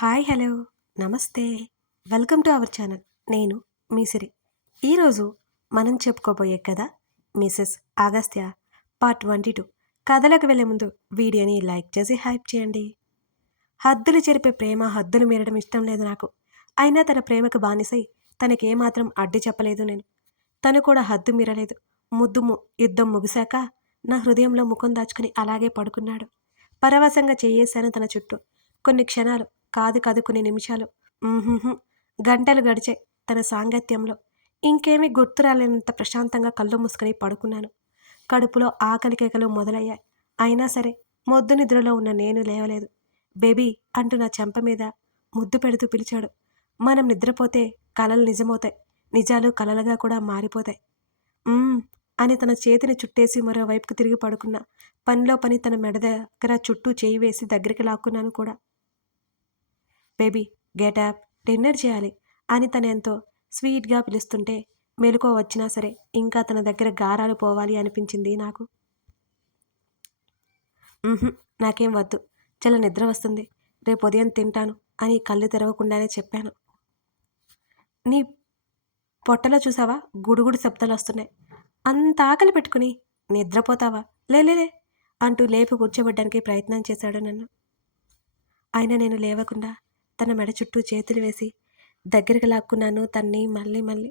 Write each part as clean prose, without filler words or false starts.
Hi hello నమస్తే welcome to our channel. నేను మీ సిరి. ఈరోజు మనం చెప్పుకోబోయే కథ మిసెస్ అగస్త్య పార్ట్ 22. కథలోకి వెళ్ళే ముందు వీడియోని లైక్ చేసి హైప్ చేయండి. హద్దులు చెరిపే ప్రేమ హద్దులు మీరడం ఇష్టం లేదు నాకు. అయినా తన ప్రేమకు బానిసై తనకేమాత్రం అడ్డు చెప్పలేదు నేను. తను కూడా హద్దు మీరలేదు. యుద్ధం ముగిశాక నా హృదయంలో ముఖం దాచుకుని అలాగే పడుకున్నాడు. పరవశంగా చెయ్యేశాను తన చుట్టూ. కొన్ని క్షణాలు, కాదు కొన్ని నిమిషాలు, ఊహుహు గంటలు గడిచాయి తన సాంగత్యంలో. ఇంకేమీ గుర్తు రాలేనంత ప్రశాంతంగా కళ్ళు మూసుకొని పడుకున్నాను. కడుపులో ఆకలి కేకలు మొదలయ్యాయి. అయినా సరే మొద్దు నిద్రలో ఉన్న నేను లేవలేదు. బేబీ అంటూ నా చెంప మీద ముద్దు పెడుతూ పిలిచాడు. మనం నిద్రపోతే కలలు నిజమవుతాయి, నిజాలు కలలుగా కూడా మారిపోతాయి. అని తన చేతిని చుట్టేసి మరోవైపుకు తిరిగి పడుకున్నా. పనిలో పని తన మెడ దగ్గర చుట్టూ చేయి వేసి దగ్గరికి లాక్కున్నాను కూడా. బేబీ గెటప్, డిన్నర్ చేయాలి అని తను ఎంతో స్వీట్గా పిలుస్తుంటే మెలకువ వచ్చినా సరే ఇంకా తన దగ్గర గారాలు పోవాలి అనిపించింది నాకు. నాకేం వద్దు, చాలా నిద్ర వస్తుంది, రేపు ఉదయం తింటాను అని కళ్ళు తెరవకుండానే చెప్పాను. నీ పొట్టలో చూసావా గుడుగుడు శబ్దాలు వస్తున్నాయి, అంత ఆకలి పెట్టుకుని నిద్రపోతావా? లేలే అంటూ లేపి కూర్చోబెట్టడానికి ప్రయత్నం చేశాడు నన్ను. అయినా నేను లేవకుండా తన మెడ చుట్టూ చేతులు వేసి దగ్గరికి లాక్కున్నాను తన్ని. మళ్ళీ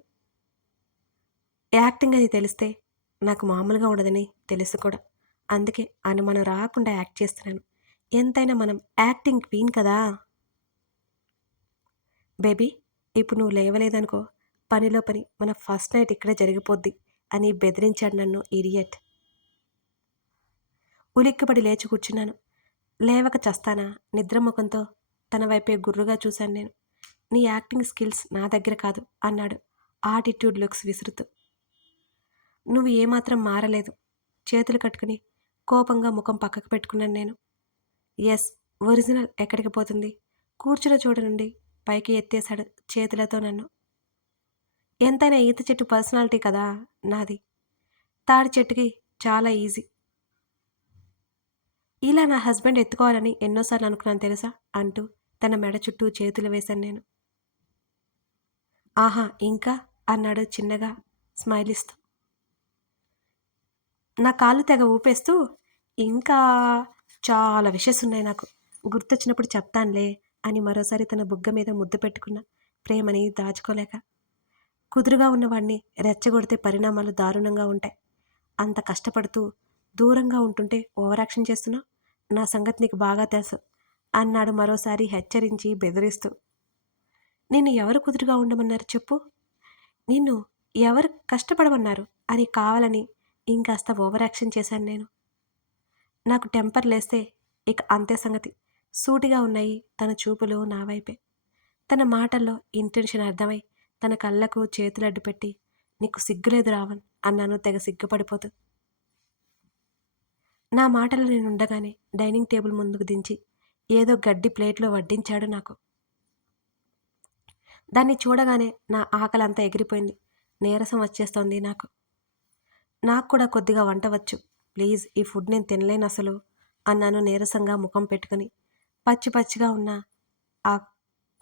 యాక్టింగ్ అని తెలిస్తే నాకు మామూలుగా ఉండదని తెలుసు కూడా. అందుకే అనుమానం రాకుండా యాక్ట్ చేస్తున్నాను. ఎంతైనా మనం యాక్టింగ్ క్వీన్ కదా. బేబీ ఇప్పుడు నువ్వు లేవలేదనుకో, పనిలో పని మన ఫస్ట్ నైట్ ఇక్కడే జరిగిపోద్ది అని బెదిరించాడు నన్ను ఇడియట్. ఉలిక్కిపడి లేచి కూర్చున్నాను. లేవక చస్తానా నిద్రముఖంతో తన వైపే గుర్రుగా చూశాను నేను. నీ యాక్టింగ్ స్కిల్స్ నా దగ్గర కాదు అన్నాడు ఆటిట్యూడ్ లుక్స్ విసురుతూ. నువ్వు ఏమాత్రం మారలేదు. చేతులు కట్టుకుని కోపంగా ముఖం పక్కకు పెట్టుకున్నాను నేను. ఎస్, ఒరిజినల్ ఎక్కడికి పోతుంది? కూర్చున్న చోటు నుండి పైకి ఎత్తేశాడు చేతులతో నన్ను. ఎంతైనా ఈత చెట్టు పర్సనాలిటీ కదా నాది. తాడి చెట్టుకి చాలా ఈజీ. ఇలా నా హస్బెండ్ ఎత్తుకోవాలని ఎన్నోసార్లు అనుకున్నాను తెలుసా అంటూ తన మెడ చుట్టూ చేతులు వేశాను నేను. ఆహా ఇంకా అన్నాడు చిన్నగా స్మైల్ ఇస్తూ. నా కాళ్ళు తెగ ఊపేస్తూ ఇంకా చాలా విషెస్ ఉన్నాయి నాకు, గుర్తొచ్చినప్పుడు చెప్తానులే అని మరోసారి తన బుగ్గ మీద ముద్దు పెట్టుకున్న ప్రేమని దాచుకోలేక. కుదురుగా ఉన్నవాడిని రెచ్చగొడితే పరిణామాలు దారుణంగా ఉంటాయి. అంత కష్టపడుతూ దూరంగా ఉంటుంటే ఓవరాక్షన్ చేస్తున్నావు, నా సంగతి నీకు బాగా తెలుసు అన్నాడు మరోసారి హెచ్చరించి బెదిరిస్తూ. నిన్ను ఎవరు కుదురుగా ఉండమన్నారు చెప్పు? నిన్ను ఎవరు కష్టపడమన్నారు అని కావాలని ఇంకాస్త ఓవరాక్షన్ చేశాను నేను. నాకు టెంపర్ లేస్తే ఇక అంతే సంగతి. సూటిగా ఉన్నాయి తన చూపులు నా వైపే. తన మాటల్లో ఇంటెన్షన్ అర్థమై తన కళ్ళకు చేతులు అడ్డుపెట్టి, నీకు సిగ్గులేదు రావణ్ అన్నాను తెగ సిగ్గుపడిపోతూ. నా మాటలు నేనుండగానే డైనింగ్ టేబుల్ ముందుకు దించి ఏదో గడ్డి ప్లేట్లో వడ్డించాడు నాకు. దాన్ని చూడగానే నా ఆకలంతా ఎగిరిపోయింది. నీరసం వచ్చేస్తోంది నాకు. నాకు కూడా కొద్దిగా వంట వచ్చు, ప్లీజ్ ఈ ఫుడ్ నేను తినలేను అసలు అన్నాను నీరసంగా ముఖం పెట్టుకుని. పచ్చిగా ఉన్న ఆ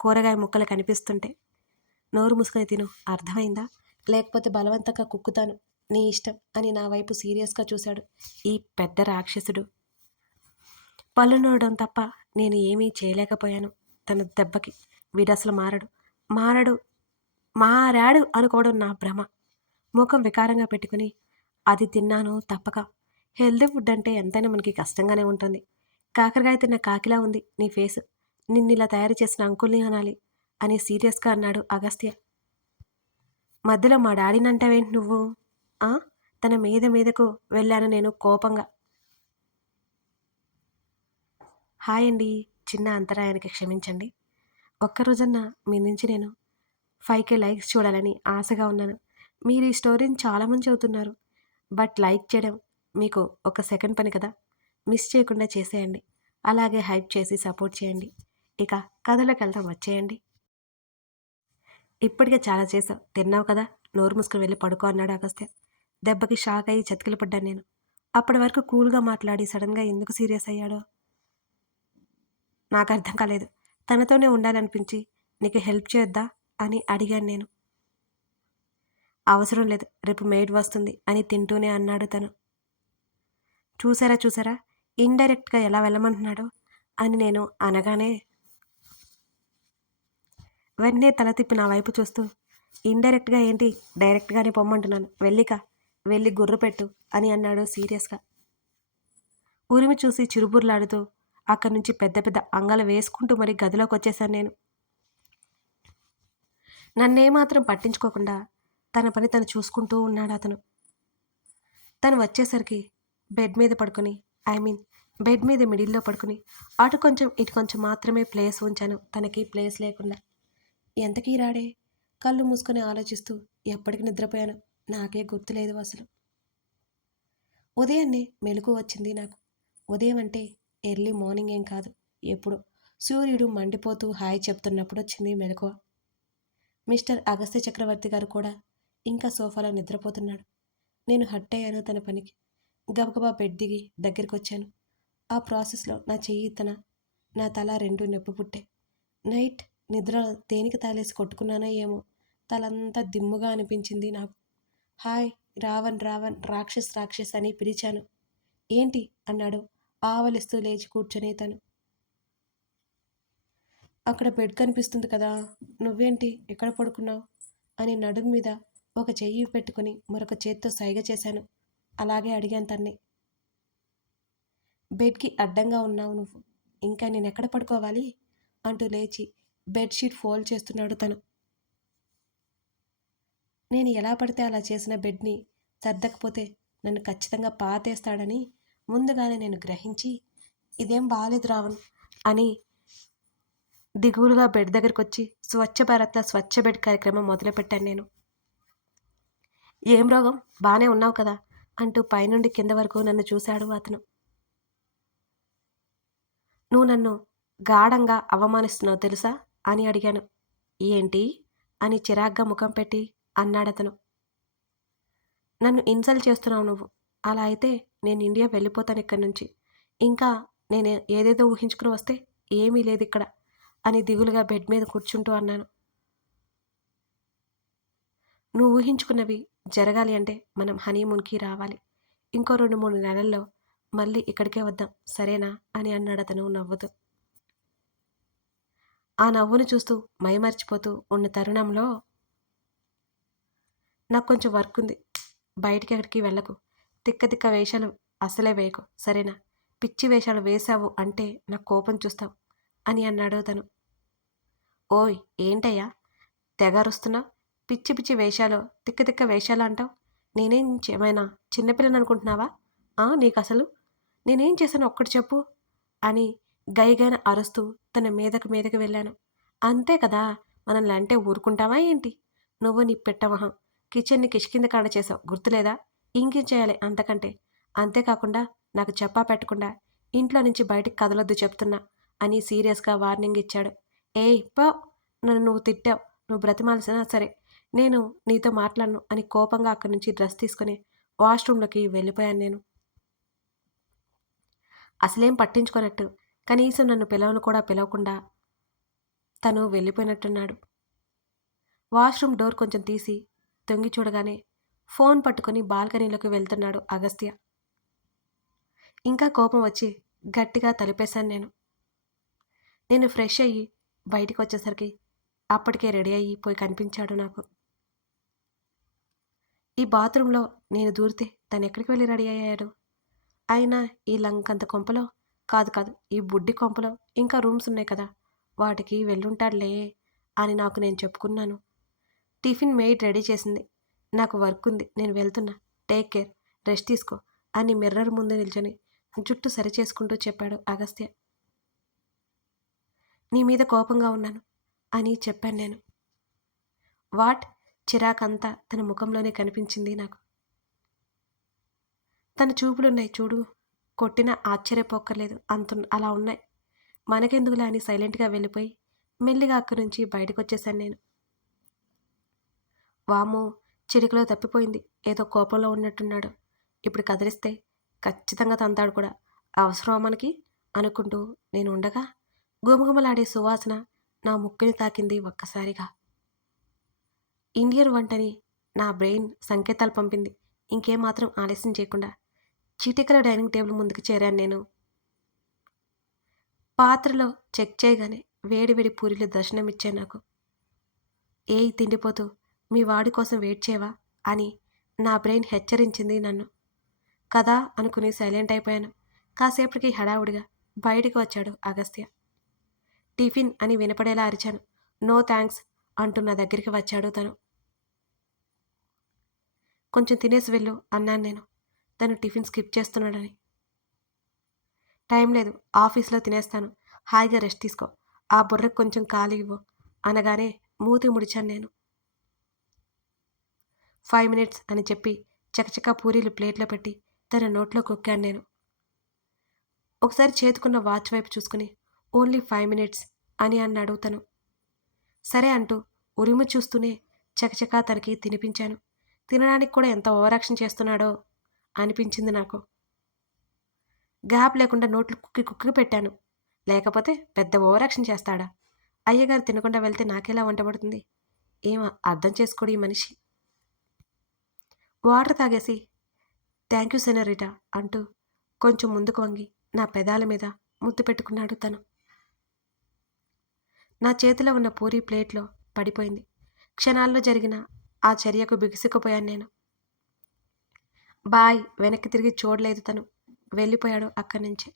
కూరగాయ ముక్కలు కనిపిస్తుంటే. నోరు మూసుకొని తిను, అర్థమైందా? లేకపోతే బలవంతంగా కుక్కుతాను, నీ ఇష్టం అని నా వైపు సీరియస్గా చూశాడు ఈ పెద్ద రాక్షసుడు. పళ్ళు నూరడం తప్ప నేను ఏమీ చేయలేకపోయాను తన దెబ్బకి. వీడసలు మారాడు అనుకోవడం నా భ్రమ. ముఖం వికారంగా పెట్టుకుని అది తిన్నాను తప్పక. హెల్తీ ఫుడ్ అంటే ఎంతైనా మనకి కష్టంగానే ఉంటుంది. కాకరకాయ తిన్న కాకిలా ఉంది నీ ఫేస్, నిన్నిలా తయారు చేసిన అంకుల్ని అనాలి అని సీరియస్గా అన్నాడు అగస్త్య. మధ్యలో మా డాడీని అంటావేంటి నువ్వు? తన మీదకు వెళ్ళాను నేను కోపంగా. హాయ్ అండి, చిన్న అంతరాయానికి క్షమించండి. ఒక్కరోజన్నా మీ నుంచి నేను 5K లైక్స్ చూడాలని ఆశగా ఉన్నాను. మీరు ఈ స్టోరీని చాలామంది చదువుతున్నారు, బట్ లైక్ చేయడం మీకు ఒక సెకండ్ పని కదా, మిస్ చేయకుండా చేసేయండి. అలాగే హైప్ చేసి సపోర్ట్ చేయండి. ఇక కథలోకి వెళ్తాం, వచ్చేయండి. ఇప్పటికే చాలా చేసావు, తిన్నావు కదా, నోరు మూసుకుని వెళ్ళి పడుకో అన్నాడు అగస్త్య. దెబ్బకి షాక్ అయ్యి చతికిలు పడ్డాను నేను. అప్పటి వరకు కూల్గా మాట్లాడి సడన్గా ఎందుకు సీరియస్ అయ్యాడో నాకు అర్థం కాలేదు. తనతోనే ఉండాలనిపించి నీకు హెల్ప్ చేద్దా అని అడిగాను నేను. అవసరం లేదు, రేపు మెయిడ్ వస్తుంది అని తింటూనే అన్నాడు తను. చూసారా చూసారా ఇండైరెక్ట్గా ఎలా వెళ్ళమంటున్నాడో అని నేను అనగానే వెంటనే తల తిప్పి నా వైపు చూస్తూ, ఇండైరెక్ట్గా ఏంటి, డైరెక్ట్గానే పొమ్మంటున్నాను, వెళ్ళి గుర్రు పెట్టు అని అన్నాడు సీరియస్గా. ఉరిమి చూసి చిరుబుర్లాడుతూ అక్కడి నుంచి పెద్ద పెద్ద అంగలు వేసుకుంటూ మరి గదిలోకి వచ్చేసాను నేను. నన్నేమాత్రం పట్టించుకోకుండా తన పని తను చూసుకుంటూ ఉన్నాడు అతను. తను వచ్చేసరికి బెడ్ మీద పడుకొని, బెడ్ మీద మిడిల్లో పడుకుని అటు కొంచెం ఇటు కొంచెం మాత్రమే ప్లేస్ ఉంచాను, తనకి ప్లేస్ లేకుండా. ఎంతకీ రాడే, కళ్ళు మూసుకొని ఆలోచిస్తూ ఎప్పటికి నిద్రపోయాను నాకే గుర్తులేదు అసలు. ఉదయాన్నే మెలకు వచ్చింది నాకు. ఉదయం అంటే ఎర్లీ మార్నింగ్ ఏం కాదు, ఎప్పుడు సూర్యుడు మండిపోతూ హాయ్ చెప్తున్నప్పుడు వచ్చింది మెలకువ. మిస్టర్ అగస్త్య చక్రవర్తి గారు కూడా ఇంకా సోఫాలో నిద్రపోతున్నాడు. నేను హట్ అయ్యాను తన పనికి. గబగబా బెడ్ దిగి దగ్గరికి వచ్చాను. ఆ ప్రాసెస్లో నా చెయ్యి నా తల రెండు నొప్పి పుట్టే. నైట్ నిద్ర దేనికి తాలేసి కొట్టుకున్నానో ఏమో, తలంతా దిమ్ముగా అనిపించింది నాకు. హాయ్ రావణ్ రాక్షస్ అని పిలిచాను. ఏంటి అన్నాడు ఆవలిస్తూ లేచి కూర్చొని తను. అక్కడ బెడ్ కనిపిస్తుంది కదా, నువ్వేంటి ఎక్కడ పడుకున్నావు అని నడుం మీద ఒక చెయ్యి పెట్టుకుని మరొక చేత్తో సైగ చేశాను. అలాగే అడిగాను తన్ని. బెడ్కి అడ్డంగా ఉన్నావు నువ్వు, ఇంకా నేనెక్కడ పడుకోవాలి అంటూ లేచి బెడ్షీట్ ఫోల్డ్ చేస్తున్నాడు తను. నేను ఎలా పడితే అలా చేసిన బెడ్ని సర్దకపోతే నన్ను ఖచ్చితంగా పాతేస్తాడని ముందుగానే నేను గ్రహించి, ఇదేం బాలేదు రావణ్ అని దిగులుగా బెడ్ దగ్గరికి వచ్చి స్వచ్ఛ భారత్లో స్వచ్ఛ బెడ్ కార్యక్రమం మొదలుపెట్టాను నేను. ఏం రోగం, బాగానే ఉన్నావు కదా అంటూ పైనుండి కింద వరకు నన్ను చూశాడు అతను. నువ్వు నన్ను గాఢంగా అవమానిస్తున్నావు తెలుసా అని అడిగాను. ఏంటి అని చిరాగ్గా ముఖం పెట్టి అన్నాడతను. నన్ను ఇన్సల్ట్ చేస్తున్నావు నువ్వు, అలా అయితే నేను ఇండియా వెళ్ళిపోతాను ఇక్కడి నుంచి. ఇంకా నేను ఏదేదో ఊహించుకుని వస్తే ఏమీ లేదు ఇక్కడ అని దిగులుగా బెడ్ మీద కూర్చుంటూ అన్నాను. నువ్వు ఊహించుకున్నవి జరగాలి అంటే మనం హనీమూన్కి రావాలి. ఇంకో 2-3 నెలల్లో మళ్ళీ ఇక్కడికే వద్దాం సరేనా అని అన్నాడు అతను నవ్వుతూ. ఆ నవ్వును చూస్తూ మైమర్చిపోతూ ఉన్న తరుణంలో, నాకు కొంచెం వర్క్ ఉంది, బయటికి ఎక్కడికి వెళ్ళకు, తిక్క వేషాలు అసలే వేయకు సరేనా, పిచ్చి వేషాలు వేశావు అంటే నాకు కోపం చూస్తావు అని అన్నాడు తను. ఓయ్ ఏంటయ్యా తెగారుస్తున్నావు, పిచ్చి వేషాలు తిక్క వేషాలు అంటావు, నేనేం ఏమైనా చిన్నపిల్లని అనుకుంటున్నావా, నీకు అసలు నేనేం చేశాను ఒక్కటి చెప్పు అని గైగైన అరుస్తూ తన మీదకి వెళ్ళాను. అంతే కదా, మనల్ని అంటే ఊరుకుంటావా ఏంటి, నువ్వు నీ పెట్టమహం కిచెన్ని కిష్కింద కాడ చేసావు గుర్తులేదా, ఇంకేం చేయాలి అంతకంటే, అంతేకాకుండా నాకు చెప్పా పెట్టకుండా ఇంట్లో నుంచి బయటికి కదలొద్దు చెప్తున్నా అని సీరియస్గా వార్నింగ్ ఇచ్చాడు. ఏయ్ పో, నన్ను నువ్వు తిట్టావు, నువ్వు బ్రతిమాల్సినా సరే నేను నీతో మాట్లాడను అని కోపంగా అక్కడి నుంచి డ్రెస్ తీసుకుని వాష్రూమ్లోకి వెళ్ళిపోయాను నేను. అసలేం పట్టించుకోనట్టు కనీసం నన్ను పిలవను కూడా పిలవకుండా తను వెళ్ళిపోయినట్టున్నాడు. వాష్రూమ్ డోర్ కొంచెం తీసి తొంగి చూడగానే ఫోన్ పట్టుకొని బాల్కనీలోకి వెళ్తున్నాడు అగస్త్య. ఇంకా కోపం వచ్చి గట్టిగా తలిపేశాను నేను ఫ్రెష్ అయ్యి బయటికి వచ్చేసరికి అప్పటికే రెడీ అయిపోయి కనిపించాడు నాకు. ఈ బాత్రూంలో నేను దూరితే తను ఎక్కడికి వెళ్ళి రెడీ అయ్యాడు, అయినా ఈ లంకంత కొంపలో కాదు ఈ బుడ్డి కొంపలో ఇంకా రూమ్స్ ఉన్నాయి కదా, వాటికి వెళ్ళుంటాడులే అని నాకు నేను చెప్పుకున్నాను. టిఫిన్ మెయిడ్ రెడీ చేసింది, నాకు వర్క్ ఉంది నేను వెళ్తున్నా, టేక్ కేర్, రెస్ట్ తీసుకో అని మిర్రర్ ముందు నిల్చొని జుట్టు సరి చేసుకుంటూ చెప్పాడు అగస్త్య. నీ మీద కోపంగా ఉన్నాను అని చెప్పాను నేను. వాట్, చిరాకంతా తన ముఖంలోనే కనిపించింది నాకు. తన చూపులున్నాయి చూడు, కొట్టినా ఆశ్చర్యపోక్కర్లేదు అలా ఉన్నాయి. మనకెందుకులా అని సైలెంట్గా వెళ్ళిపోయి మెల్లిగా అక్కడి నుంచి బయటకు వచ్చేసాను నేను. వామో, చిటికలో తప్పిపోయింది, ఏదో కోపంలో ఉన్నట్టున్నాడు, ఇప్పుడు కదిలిస్తే ఖచ్చితంగా తంతాడు కూడా, అవసరమా మనకి అనుకుంటూ నేను ఉండగా గుమగుమలాడే సువాసన నా ముక్కుని తాకింది ఒక్కసారిగా. ఇండియన్ వంటని నా బ్రెయిన్ సంకేతాలు పంపింది. ఇంకేమాత్రం ఆలస్యం చేయకుండా చిటికలో డైనింగ్ టేబుల్ ముందుకు చేరాను నేను. పాత్రలో చెక్ చేయగానే వేడి వేడి పూరీలు దర్శనమిచ్చాయి నాకు. ఏయ్ తిండిపోతూ, మీ వాడి కోసం వెయిట్ చేయవా అని నా బ్రెయిన్ హెచ్చరించింది నన్ను. కదా అనుకుని సైలెంట్ అయిపోయాను. కాసేపటికి హడావుడిగా బయటికి వచ్చాడు అగస్త్య. టిఫిన్ అని వినపడేలా అరిచాను. నో థ్యాంక్స్ అంటూ నా దగ్గరికి వచ్చాడు తను. కొంచెం తినేసి వెళ్ళు అన్నాను నేను, తను టిఫిన్ స్కిప్ చేస్తున్నాడని. టైం లేదు, ఆఫీస్లో తినేస్తాను, హాయిగా రెస్ట్ తీసుకో, ఆ బుర్రకు కొంచెం ఖాళీ ఇవ్వు అనగానే మూతి ముడిచాను నేను. 5 మినిట్స్ అని చెప్పి చకచకా పూరీలు ప్లేట్లో పెట్టి తన నోట్లో కుక్కాను నేను. ఒకసారి చేతుకున్న వాచ్ వైపు చూసుకుని ఓన్లీ 5 మినిట్స్ అని అన్నాడు తను. సరే అంటూ ఉరిమి చూస్తూనే చకచకా తనకి తినిపించాను. తినడానికి కూడా ఎంత ఓవరాక్షన్ చేస్తున్నాడో అనిపించింది నాకు. గ్యాప్ లేకుండా నోట్లు కుక్కి కుక్కి పెట్టాను. లేకపోతే పెద్ద ఓవరాక్షన్ చేస్తాడా? అయ్యగారు తినకుండా వెళ్తే నాకెలా వంటపడుతుంది? ఏం అర్థం చేసుకోడు ఈ మనిషి. వాటర్ తాగేసి థ్యాంక్ యూ సెనోరిటా అంటూ కొంచెం ముందుకు వంగి నా పెదాల మీద ముద్దు పెట్టుకున్నాడు తను. నా చేతిలో ఉన్న పూరీ ప్లేట్లో పడిపోయింది. క్షణాల్లో జరిగిన ఆ చర్యకు బిగుసుకుపోయాను నేను. బాయ్ వెనక్కి తిరిగి చూడలేదు తను. వెళ్ళిపోయాడు అక్కడి నుంచి.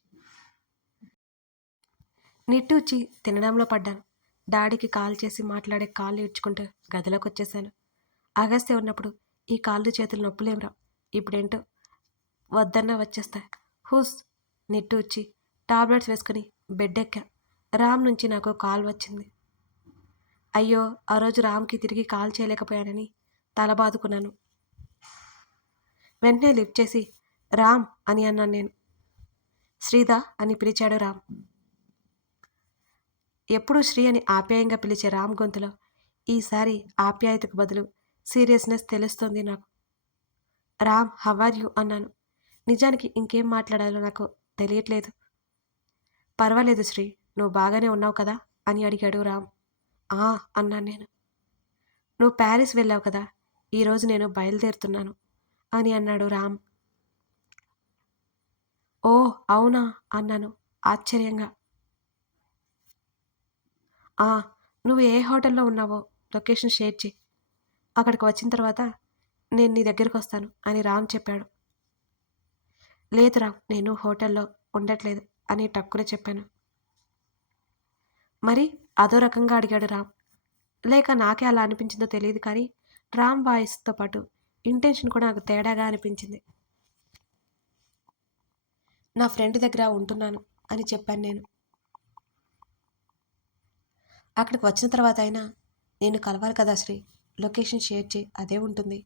నిట్టూచి తినడంలో పడ్డాను. డాడీకి కాల్ చేసి మాట్లాడే కాళ్ళు ఇడ్చుకుంటూ గదిలోకి వచ్చేసాను. అగస్త్య ఉన్నప్పుడు ఈ కాళ్ళు చేతులు నొప్పులేమిరా, ఇప్పుడేంటో వద్దన్నా వచ్చేస్తాయి. హూస్ నిట్టూచి టాబ్లెట్స్ వేసుకుని బెడ్ ఎక్కా. రామ్ నుంచి నాకు కాల్ వచ్చింది. అయ్యో ఆ రోజు రామ్కి తిరిగి కాల్ చేయలేకపోయానని తల బాదుకున్నాను. వెంటనే లిఫ్ట్ చేసి రామ్ అని అన్నాను నేను. శ్రీదా అని పిలిచాడు రామ్. ఎప్పుడూ శ్రీ అని ఆప్యాయంగా పిలిచే రామ్ గొంతులో ఈసారి ఆప్యాయతకు బదులు సీరియస్నెస్ తెలుస్తోంది నాకు. రామ్ హౌ ఆర్ యూ అన్నాను. నిజానికి ఇంకేం మాట్లాడాలో నాకు తెలియట్లేదు. పర్వాలేదు శ్రీ, నువ్వు బాగానే ఉన్నావు కదా అని అడిగాడు రామ్. ఆ అన్నాను నేను. నువ్వు ప్యారిస్ వెళ్ళావు కదా, ఈరోజు నేను బయలుదేరుతున్నాను అని అన్నాడు రామ్. ఓ అవునా అన్నాను ఆశ్చర్యంగా. నువ్వు ఏ హోటల్లో ఉన్నావో లొకేషన్ షేర్ చేయి, అక్కడికి వచ్చిన తర్వాత నేను నీ దగ్గరికి వస్తాను అని రామ్ చెప్పాడు. లేదు రామ్, నేను హోటల్లో ఉండట్లేదు అని టక్కున చెప్పాను. మరి అదో రకంగా అడిగాడు రామ్. లేక నాకే అలా అనిపించిందో తెలియదు కానీ రామ్ వాయిస్తో పాటు ఇంటెన్షన్ కూడా నాకు తేడాగా అనిపించింది. నా ఫ్రెండ్ దగ్గర ఉంటున్నాను అని చెప్పాను నేను. అక్కడికి వచ్చిన తర్వాత అయినా నేను కలవాలి కదా శ్రీ, లొకేషన్ షేర్ చేయి, అదే ఉంటుంది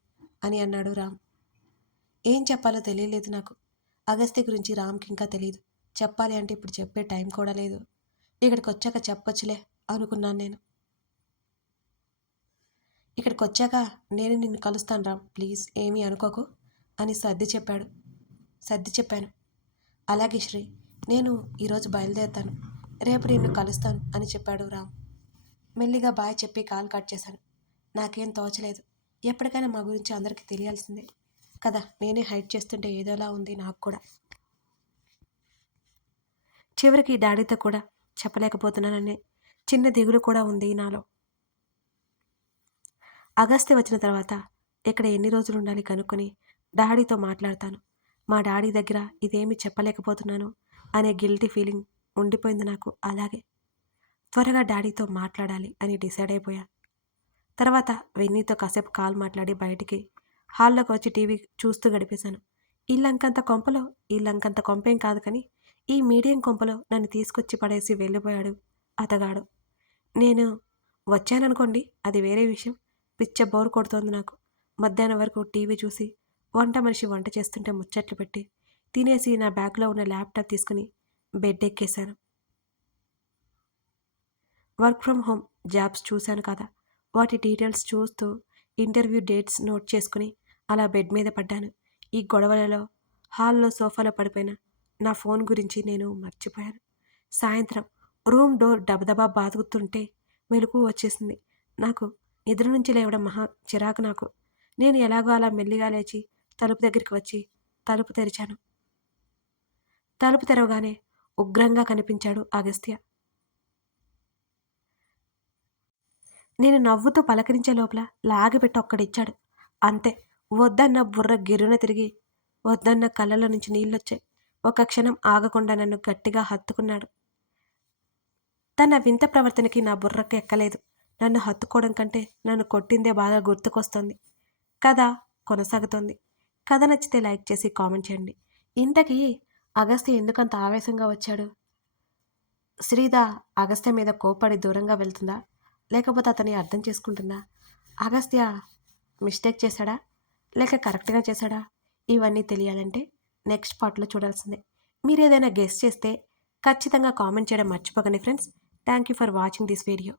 అని అన్నాడు రామ్. ఏం చెప్పాలో తెలియలేదు నాకు. అగస్త్య గురించి రామ్కి ఇంకా తెలియదు. చెప్పాలి అంటే ఇప్పుడు చెప్పే టైం కూడా లేదు. ఇక్కడికి వచ్చాక చెప్పొచ్చులే అనుకున్నాను నేను. ఇక్కడికి వచ్చాక నేను నిన్ను కలుస్తాను రామ్, ప్లీజ్ ఏమీ అనుకోకు అని సర్ది చెప్పాను. అలాగే శ్రీ, నేను ఈరోజు బయలుదేరుతాను, రేపు నిన్ను కలుస్తాను అని చెప్పాడు రామ్. మెల్లిగా బాయ్ చెప్పి కాల్ కట్ చేశాను. నాకేం తోచలేదు. ఎప్పటికైనా మా గురించి అందరికీ తెలియాల్సిందే కదా, నేనే హైడ్ చేస్తుంటే ఏదోలా ఉంది నాకు కూడా. చివరికి డాడీతో కూడా చెప్పలేకపోతున్నాననే చిన్న దిగులు కూడా ఉంది నాలో. అగస్త్య వచ్చిన తర్వాత ఇక్కడ ఎన్ని రోజులు ఉండాలి కనుక్కొని డాడీతో మాట్లాడతాను. మా డాడీ దగ్గర ఇదేమీ చెప్పలేకపోతున్నాను అనే గిల్టీ ఫీలింగ్ ఉండిపోయింది నాకు. అలాగే త్వరగా డాడీతో మాట్లాడాలి అని డిసైడ్ అయిపోయా. తర్వాత వెన్నీతో కాసేపు కాల్ మాట్లాడి బయటికి హాల్లోకి వచ్చి టీవీ చూస్తూ గడిపేశాను. ఇల్లంకంత కొంపేం కాదు కానీ ఈ మీడియం కొంపలో నన్ను తీసుకొచ్చి పడేసి వెళ్ళిపోయాడు అతగాడు. నేను వచ్చాననుకోండి, అది వేరే విషయం. పిచ్చ బోర్ కొడుతోంది నాకు. మధ్యాహ్నం వరకు టీవీ చూసి వంట మనిషి వంట చేస్తుంటే ముచ్చట్లు పెట్టి తినేసి నా బ్యాగ్లో ఉన్న ల్యాప్టాప్ తీసుకుని బెడ్ ఎక్కేశాను. వర్క్ ఫ్రమ్ హోమ్ జాబ్స్ చూశాను కదా, వాటి డీటెయిల్స్ చూస్తూ ఇంటర్వ్యూ డేట్స్ నోట్ చేసుకుని అలా బెడ్ మీద పడ్డాను. ఈ గొడవలలో హాల్లో సోఫాలో పడిపోయిన నా ఫోన్ గురించి నేను మర్చిపోయాను. సాయంత్రం రూమ్ డోర్ దబదబా బాదుగుతుంటే మెలకువ వచ్చేసింది. నాకు నిద్ర నుంచి లేవడం మహా చిరాకు నాకు. నేను ఎలాగో అలా మెల్లిగా లేచి తలుపు దగ్గరికి వచ్చి తలుపు తెరిచాను. తలుపు తెరవగానే ఉగ్రంగా కనిపించాడు అగస్త్య. నేను నవ్వుతూ పలకరించే లోపల లాగిపెట్టి ఒక్కడిచ్చాడు. అంతే. వద్దన్న బుర్ర గిర్రున తిరిగి, వద్దన్న కళ్ళలో నుంచి నీళ్ళొచ్చాయి. ఒక క్షణం ఆగకుండా నన్ను గట్టిగా హత్తుకున్నాడు. తన వింత ప్రవర్తనకి నా బుర్రకు ఎక్కలేదు. నన్ను హత్తుకోవడం కంటే నన్ను కొట్టిందే బాగా గుర్తుకొస్తోంది. కథ కొనసాగుతోంది. కథ నచ్చితే లైక్ చేసి కామెంట్ చేయండి. ఇంతకీ అగస్త్య ఎందుకంత ఆవేశంగా వచ్చాడు? శ్రీధ అగస్త్య మీద కోప్పడి దూరంగా వెళ్తుందా? లేకపోతే అతన్ని అర్థం చేసుకుంటుందా? అగస్త్య మిస్టేక్ చేశాడా? లేక కరెక్ట్‌గా చేశాడా? ఇవన్నీ తెలియాలంటే నెక్స్ట్ పార్ట్‌లో చూడాల్సిందే. మీరేదైనా గెస్ చేస్తే ఖచ్చితంగా కామెంట్ చేయడం మర్చిపోకండి friends. Thank you for watching this video.